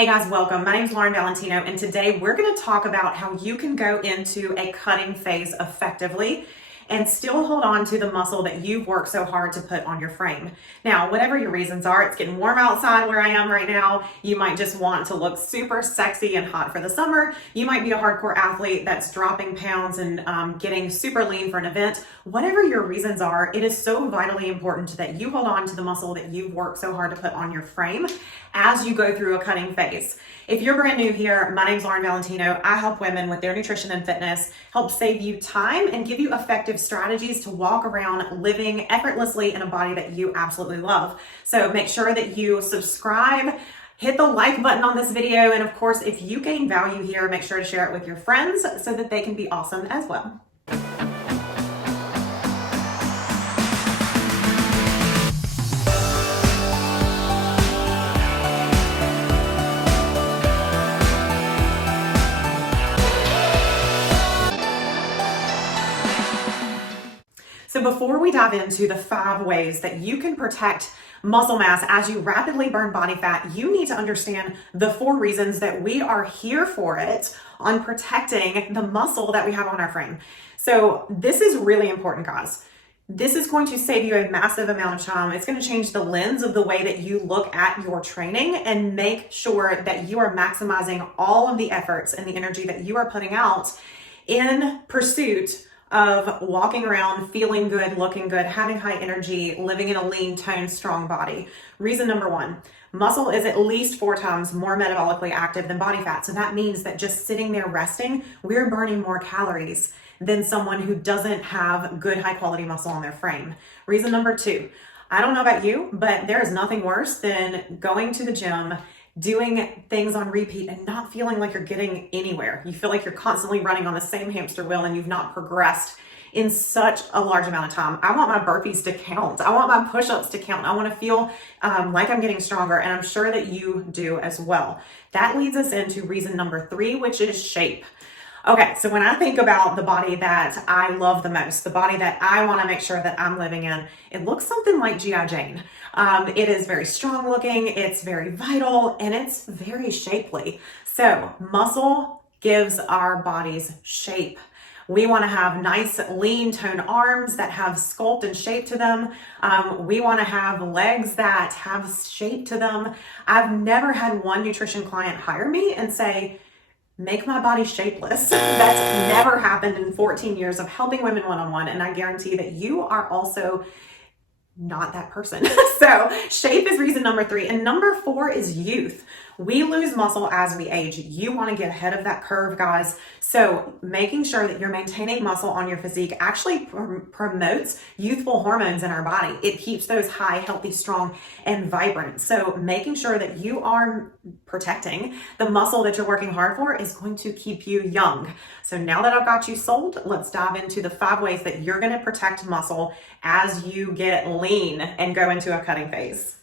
Hey guys, welcome. My name is Lauren Valentino, and today we're going to talk about how you can go into a cutting phase effectively and still hold on to the muscle that you've worked so hard to put on your frame. Now, whatever your reasons are, it's getting warm outside where I am right now. You might just want to look super sexy and hot for the summer. You might be a hardcore athlete that's dropping pounds and getting super lean for an event. Whatever your reasons are, it is so vitally important that you hold on to the muscle that you've worked so hard to put on your frame as you go through a cutting phase. If you're brand new here, my name is Lauren Valentino. I help women with their nutrition and fitness, help save you time and give you effective strategies to walk around living effortlessly in a body that you absolutely love. So make sure that you subscribe, hit the like button on this video, and of course, if you gain value here, make sure to share it with your friends so that they can be awesome as well. So before we dive into the 5 ways that you can protect muscle mass as you rapidly burn body fat, you need to understand the 4 reasons that we are here for it on protecting the muscle that we have on our frame. So this is really important, guys. This is going to save you a massive amount of time. It's going to change the lens of the way that you look at your training and make sure that you are maximizing all of the efforts and the energy that you are putting out in pursuit of walking around, feeling good, looking good, having high energy, living in a lean, toned, strong body. Reason number 1, muscle is at least 4 times more metabolically active than body fat. So that means that just sitting there resting, we're burning more calories than someone who doesn't have good, high quality muscle on their frame. Reason number 2, I don't know about you, but there is nothing worse than going to the gym, doing things on repeat and not feeling like you're getting anywhere. You feel like you're constantly running on the same hamster wheel and you've not progressed in such a large amount of time. I want my burpees to count. I want my push-ups to count. I want to feel like I'm getting stronger, and I'm sure that you do as well. That leads us into reason number 3, which is shape. Okay, so when I think about the body that I love the most, the body that I want to make sure that I'm living in, it looks something like G.I. Jane. It is very strong looking, it's very vital, and it's very shapely. So muscle gives our bodies shape. We want to have nice, lean, toned arms that have sculpt and shape to them. We want to have legs that have shape to them. I've never had one nutrition client hire me and say, make my body shapeless. That's never happened in 14 years of helping women one-on-one, and I guarantee that you are also not that person. So shape is reason number 3. And number 4 is youth. We lose muscle as we age. You want to get ahead of that curve, guys. So making sure that you're maintaining muscle on your physique actually promotes youthful hormones in our body. It keeps those high, healthy, strong, and vibrant. So making sure that you are protecting the muscle that you're working hard for is going to keep you young. So now that I've got you sold, let's dive into the 5 ways that you're going to protect muscle as you get lean and go into a cutting phase.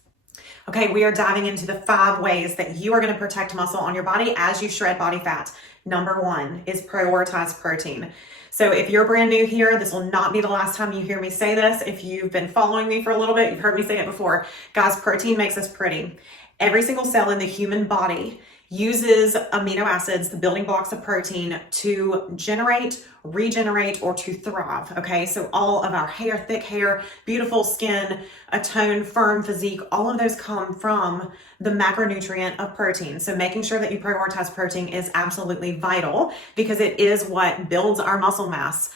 Okay, we are diving into the 5 ways that you are going to protect muscle on your body as you shred body fat. Number 1 is prioritize protein. So if you're brand new here, this will not be the last time you hear me say this. If you've been following me for a little bit, you've heard me say it before. Guys, protein makes us pretty. Every single cell in the human body uses amino acids, the building blocks of protein, to generate, regenerate, or to thrive. Okay, so all of our hair, thick hair, beautiful skin, a toned, firm physique, all of those come from the macronutrient of protein. So making sure that you prioritize protein is absolutely vital because it is what builds our muscle mass.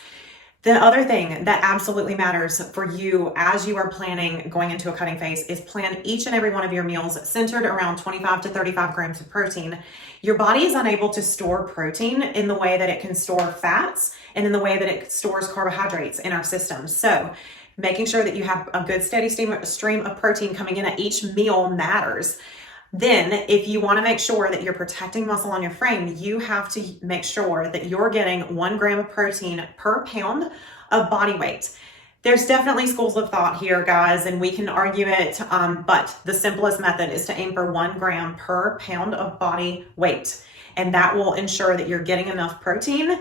The other thing that absolutely matters for you as you are planning going into a cutting phase is plan each and every one of your meals centered around 25 to 35 grams of protein. Your body is unable to store protein in the way that it can store fats and in the way that it stores carbohydrates in our system. So making sure that you have a good steady stream of protein coming in at each meal matters. Then, if you want to make sure that you're protecting muscle on your frame, you have to make sure that you're getting 1 gram of protein per pound of body weight. There's definitely schools of thought here, guys, and we can argue it, but the simplest method is to aim for 1 gram per pound of body weight, and that will ensure that you're getting enough protein.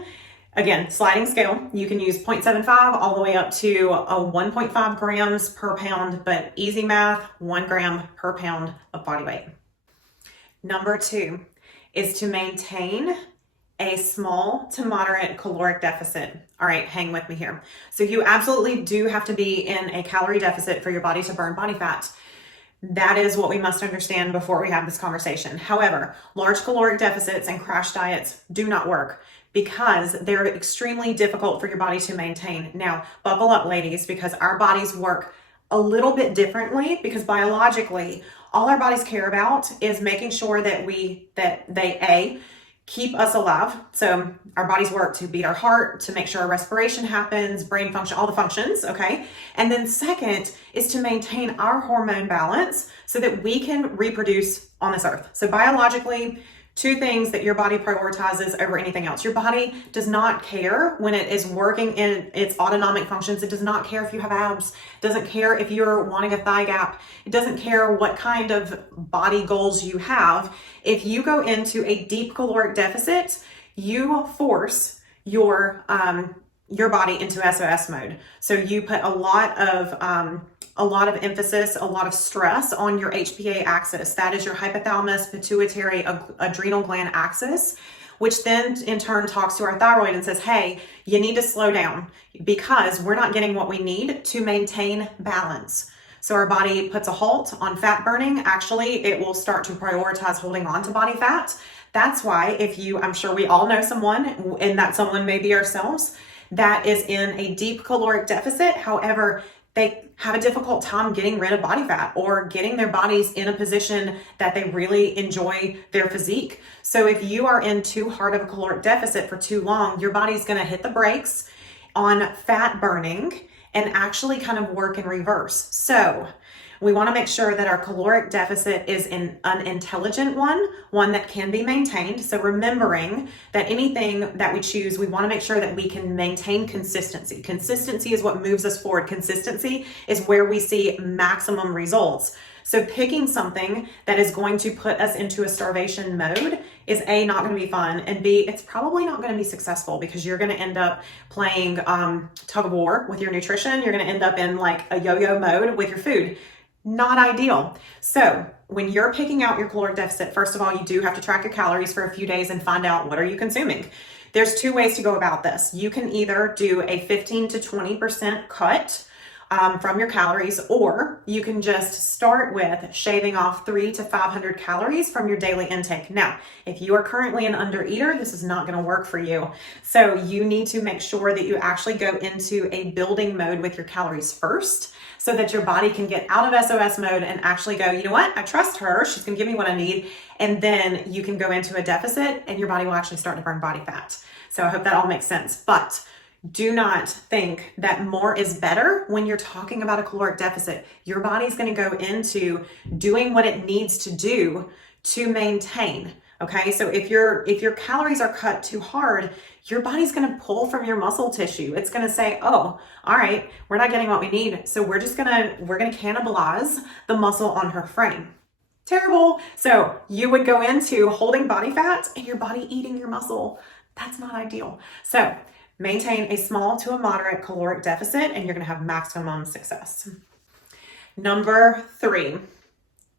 Again, sliding scale, you can use 0.75 all the way up to 1.5 grams per pound, but easy math, 1 gram per pound of body weight. Number 2 is to maintain a small to moderate caloric deficit. All right, hang with me here. So you absolutely do have to be in a calorie deficit for your body to burn body fat. That is what we must understand before we have this conversation. However, large caloric deficits and crash diets do not work because they're extremely difficult for your body to maintain. Now, buckle up, ladies, because our bodies work a little bit differently, because biologically, all our bodies care about is making sure that they keep us alive. So our bodies work to beat our heart, to make sure our respiration happens, brain function, all the functions, okay? And then second is to maintain our hormone balance so that we can reproduce on this earth. So biologically, 2 things that your body prioritizes over anything else. Your body does not care when it is working in its autonomic functions. It does not care if you have abs. It doesn't care if you're wanting a thigh gap. It doesn't care what kind of body goals you have. If you go into a deep caloric deficit, you force your body into SOS mode. So you put a lot of emphasis, a lot of stress on your HPA axis. That is your hypothalamus, pituitary, adrenal gland axis, which then in turn talks to our thyroid and says, hey, you need to slow down because we're not getting what we need to maintain balance. So our body puts a halt on fat burning. Actually, it will start to prioritize holding on to body fat. That's why I'm sure we all know someone, and that someone may be ourselves, that is in a deep caloric deficit. However, they have a difficult time getting rid of body fat or getting their bodies in a position that they really enjoy their physique. So if you are in too hard of a caloric deficit for too long, your body's going to hit the brakes on fat burning and actually kind of work in reverse. So we want to make sure that our caloric deficit is an intelligent one that can be maintained. So remembering that anything that we choose, we want to make sure that we can maintain consistency. Consistency is what moves us forward. Consistency is where we see maximum results. So picking something that is going to put us into a starvation mode is A, not going to be fun, and B, it's probably not going to be successful because you're going to end up playing tug of war with your nutrition. You're going to end up in like a yo-yo mode with your food. Not ideal. So when you're picking out your caloric deficit, first of all, you do have to track your calories for a few days and find out what are you consuming. There's 2 ways to go about this. You can either do a 15 to 20% cut from your calories, or you can just start with shaving off 300 to 500 calories from your daily intake. Now, if you are currently an undereater, this is not going to work for you. So you need to make sure that you actually go into a building mode with your calories first, so that your body can get out of SOS mode and actually go, you know what? I trust her. She's going to give me what I need. And then you can go into a deficit and your body will actually start to burn body fat. So I hope that all makes sense. But do not think that more is better when you're talking about a caloric deficit. Your body's going to go into doing what it needs to do to maintain. Okay, so if your calories are cut too hard, your body's going to pull from your muscle tissue. It's going to say, oh, all right, we're not getting what we need. So we're going to cannibalize the muscle on her frame. Terrible. So you would go into holding body fat and your body eating your muscle. That's not ideal. So maintain a small to a moderate caloric deficit and you're going to have maximum success. Number 3,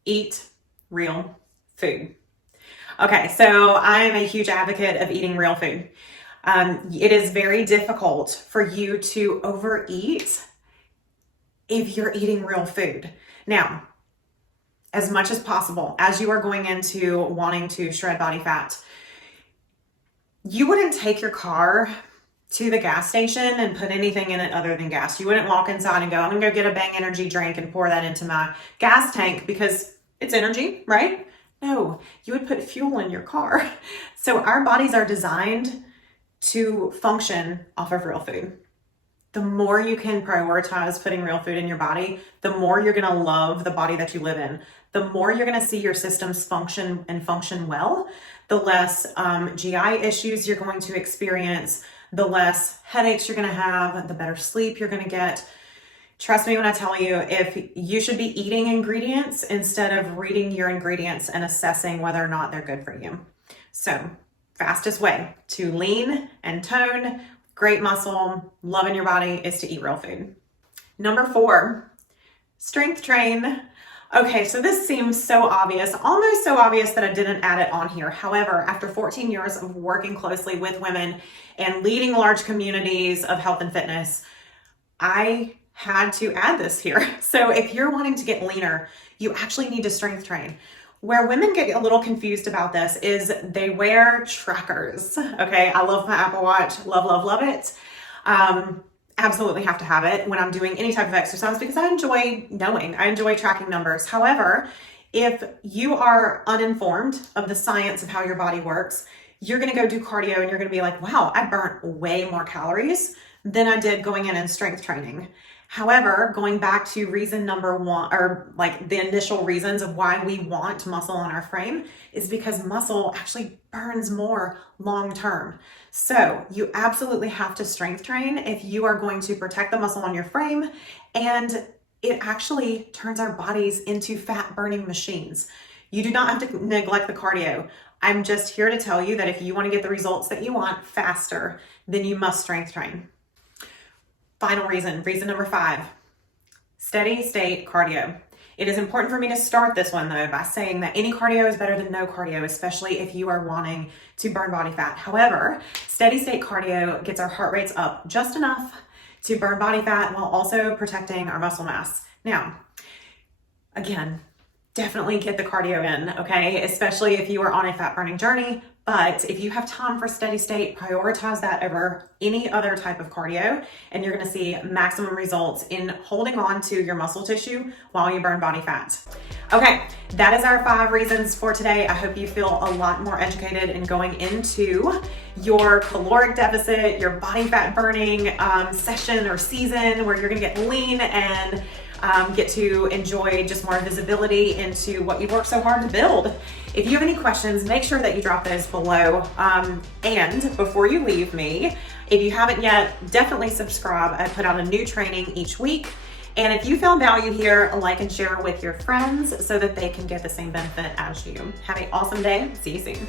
eat real food. Okay, so I am a huge advocate of eating real food. It is very difficult for you to overeat if you're eating real food. Now, as much as possible, as you are going into wanting to shred body fat, you wouldn't take your car to the gas station and put anything in it other than gas. You wouldn't walk inside and go, I'm gonna go get a Bang energy drink and pour that into my gas tank because it's energy, right? No, you would put fuel in your car. So our bodies are designed to function off of real food. The more you can prioritize putting real food in your body, the more you're going to love the body that you live in. The more you're going to see your systems function and function well, the less GI issues you're going to experience, the less headaches you're going to have, the better sleep you're going to get. Trust me when I tell you, if you should be eating ingredients instead of reading your ingredients and assessing whether or not they're good for you. So, fastest way to lean and tone, great muscle, loving your body is to eat real food. Number 4, strength train. Okay, so this seems so obvious, almost so obvious that I didn't add it on here. However, after 14 years of working closely with women and leading large communities of health and fitness, I had to add this here. So if you're wanting to get leaner, you actually need to strength train. Where women get a little confused about this is they wear trackers. Okay, I love my Apple Watch, love, love, love it. Absolutely have to have it when I'm doing any type of exercise because I enjoy tracking numbers. However, if you are uninformed of the science of how your body works, you're going to go do cardio and you're going to be like, wow, I burnt way more calories than I did going in and strength training. However, going back to reason number one, or like the initial reasons of why we want muscle on our frame, is because muscle actually burns more long term. So you absolutely have to strength train if you are going to protect the muscle on your frame, and it actually turns our bodies into fat burning machines. You do not have to neglect the cardio. I'm just here to tell you that if you want to get the results that you want faster, then you must strength train. Final reason number 5, steady state cardio. It is important for me to start this one though by saying that any cardio is better than no cardio, especially if you are wanting to burn body fat. However, steady state cardio gets our heart rates up just enough to burn body fat while also protecting our muscle mass. Now, again, definitely get the cardio in, okay? Especially if you are on a fat burning journey. But if you have time for steady state, prioritize that over any other type of cardio, and you're gonna see maximum results in holding on to your muscle tissue while you burn body fat. Okay, that is our 5 reasons for today. I hope you feel a lot more educated in going into your caloric deficit, your body fat burning session or season where you're gonna get lean and get to enjoy just more visibility into what you've worked so hard to build. If you have any questions, make sure that you drop those below. And before you leave me, if you haven't yet, definitely subscribe. I put out a new training each week. And if you found value here, like and share with your friends so that they can get the same benefit as you. Have an awesome day. See you soon.